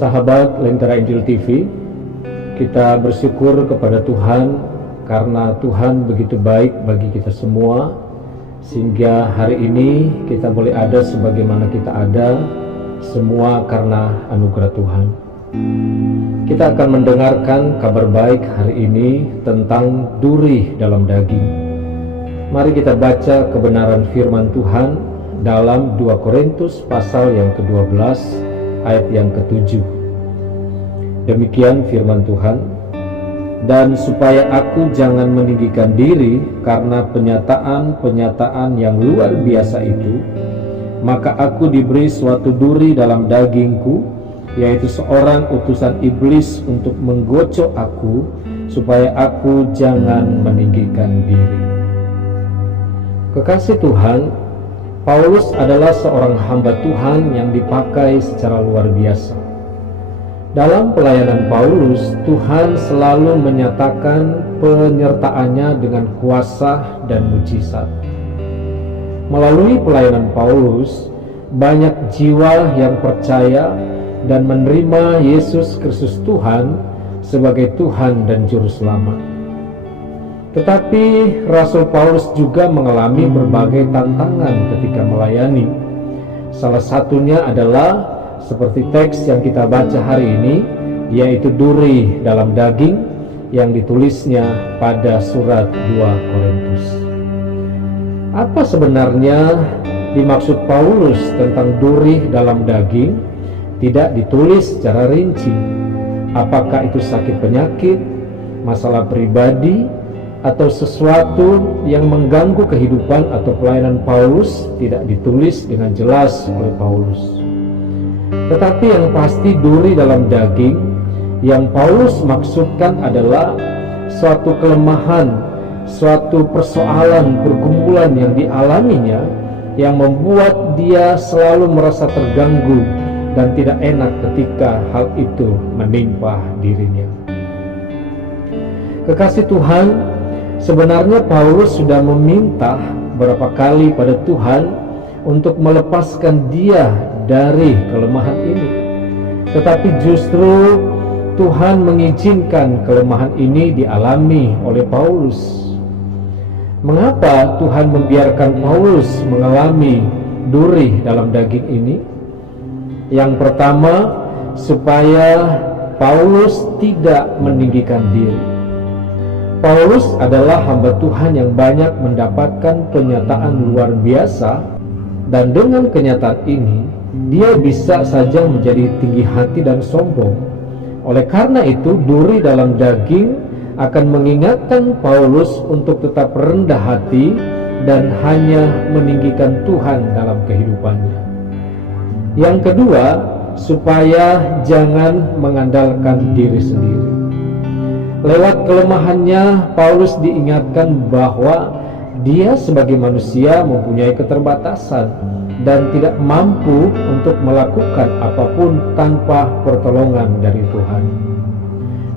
Sahabat Lentera Injil TV, kita bersyukur kepada Tuhan karena Tuhan begitu baik bagi kita semua, sehingga hari ini kita boleh ada sebagaimana kita ada, semua karena anugerah Tuhan. Kita akan mendengarkan kabar baik hari ini tentang duri dalam daging. Mari kita baca kebenaran firman Tuhan dalam 2 Korintus pasal yang ke-12 ayat yang ke-7. Demikian firman Tuhan, dan supaya aku jangan meninggikan diri karena penyataan yang luar biasa itu, maka aku diberi suatu duri dalam dagingku, yaitu seorang utusan iblis untuk menggocok aku, supaya aku jangan meninggikan diri. Kekasih Tuhan, Paulus adalah seorang hamba Tuhan yang dipakai secara luar biasa. Dalam pelayanan Paulus, Tuhan selalu menyatakan penyertaannya dengan kuasa dan mujizat. Melalui pelayanan Paulus, banyak jiwa yang percaya dan menerima Yesus Kristus Tuhan sebagai Tuhan dan Juru Selamat. Tetapi Rasul Paulus juga mengalami berbagai tantangan ketika melayani. Salah satunya adalah seperti teks yang kita baca hari ini, yaitu duri dalam daging yang ditulisnya pada surat 2 Korintus. Apa sebenarnya dimaksud Paulus tentang duri dalam daging? Tidak ditulis secara rinci. Apakah itu sakit penyakit, masalah pribadi, atau sesuatu yang mengganggu kehidupan atau pelayanan Paulus? Tidak ditulis dengan jelas oleh Paulus. Tetapi yang pasti duri dalam daging yang Paulus maksudkan adalah suatu kelemahan, suatu persoalan, pergumulan yang dialaminya, yang membuat dia selalu merasa terganggu dan tidak enak ketika hal itu menimpa dirinya. Kekasih Tuhan, sebenarnya Paulus sudah meminta berapa kali pada Tuhan untuk melepaskan dia dari kelemahan ini. Tetapi justru Tuhan mengizinkan kelemahan ini dialami oleh Paulus. Mengapa Tuhan membiarkan Paulus mengalami duri dalam daging ini? Yang pertama, supaya Paulus tidak meninggikan diri. Paulus adalah hamba Tuhan yang banyak mendapatkan kenyataan luar biasa, dan dengan kenyataan ini dia bisa saja menjadi tinggi hati dan sombong. Oleh karena itu, duri dalam daging akan mengingatkan Paulus untuk tetap rendah hati dan hanya meninggikan Tuhan dalam kehidupannya. Yang kedua, supaya jangan mengandalkan diri sendiri. Lewat kelemahannya, Paulus diingatkan bahwa dia sebagai manusia mempunyai keterbatasan dan tidak mampu untuk melakukan apapun tanpa pertolongan dari Tuhan.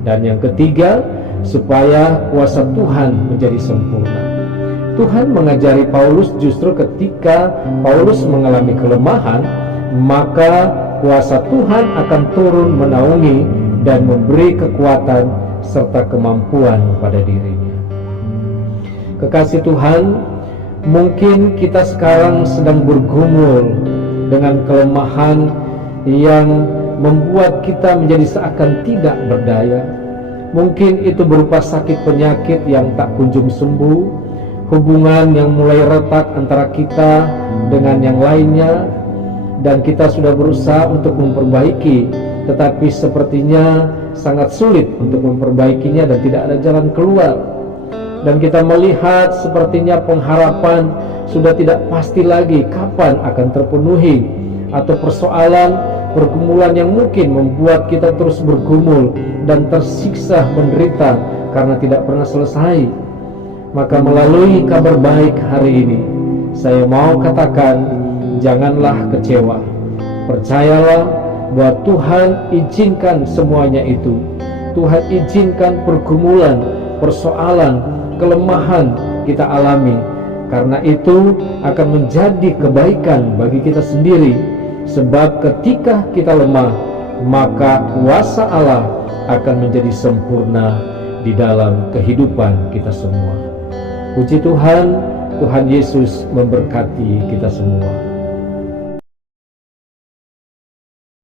Dan yang ketiga, supaya kuasa Tuhan menjadi sempurna. Tuhan mengajari Paulus justru ketika Paulus mengalami kelemahan, maka kuasa Tuhan akan turun menaungi dan memberi kekuatan serta kemampuan pada dirinya. Kekasih Tuhan, mungkin kita sekarang sedang bergumul dengan kelemahan yang membuat kita menjadi seakan tidak berdaya. Mungkin itu berupa sakit penyakit yang tak kunjung sembuh, hubungan yang mulai retak antara kita dengan yang lainnya, dan kita sudah berusaha untuk memperbaiki, tetapi sepertinya sangat sulit untuk memperbaikinya dan tidak ada jalan keluar. Dan kita melihat sepertinya pengharapan sudah tidak pasti lagi kapan akan terpenuhi, atau persoalan, pergumulan yang mungkin membuat kita terus bergumul dan tersiksa menderita karena tidak pernah selesai. Maka melalui kabar baik hari ini, saya mau katakan, janganlah kecewa. Percayalah bahwa Tuhan izinkan semuanya itu. Tuhan izinkan pergumulan, persoalan, kelemahan kita alami, karena itu akan menjadi kebaikan bagi kita sendiri. Sebab ketika kita lemah, maka kuasa Allah akan menjadi sempurna di dalam kehidupan kita semua. Puji Tuhan, Tuhan Yesus memberkati kita semua.